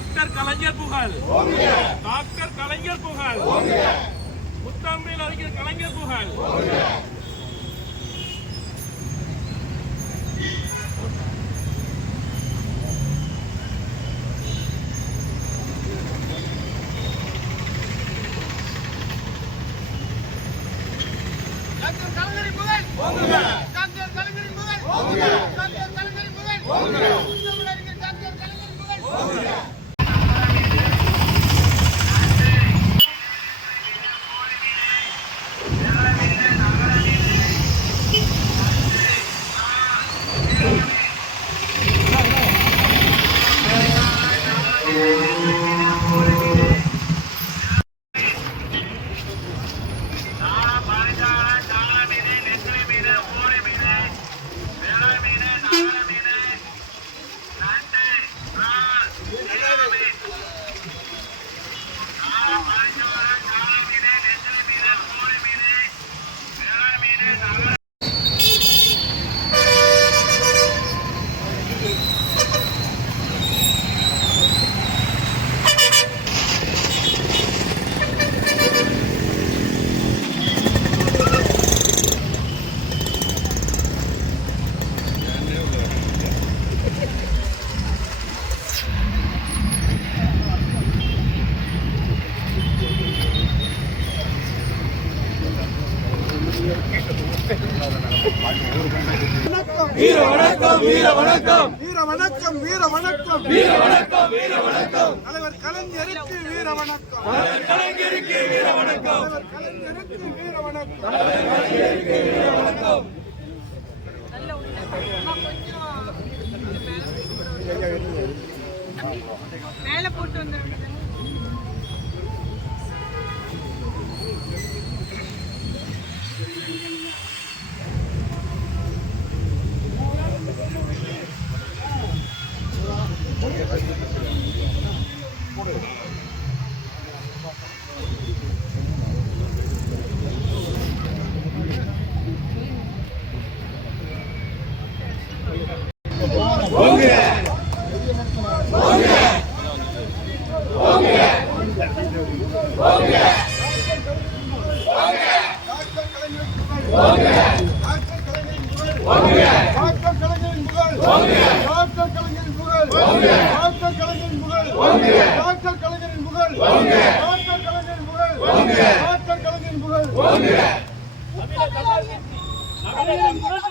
Doctor கலைஞர் புகழ், doctor கலைஞர் புகழ், முத்தமிழ் அறிஞர் கலைஞர் புகழ். டாக்டர் கலைஞரின் புகழ், டாக்டர் கலைஞரின் புகழ், டாக்டர் கலைஞரின் புகழ், முத்தமிழ் அறிஞர் டாக்டர் கலைஞரின் புகழ். வீர வணக்கம், வீர வணக்கம், வீர வணக்கம், வீர வணக்கம், வீர வணக்கம், வீர வணக்கம். தலைவர் கலைஞருக்கு வீர வணக்கம், தலைவர் கலைஞருக்கு வீர வணக்கம், தலைவர் கலைஞருக்கு வீர வணக்கம், தலைவர் கலைஞருக்கு வீர வணக்கம். மேல போட்டு வந்து டாக்டர் கலைஞரின் புகழ்.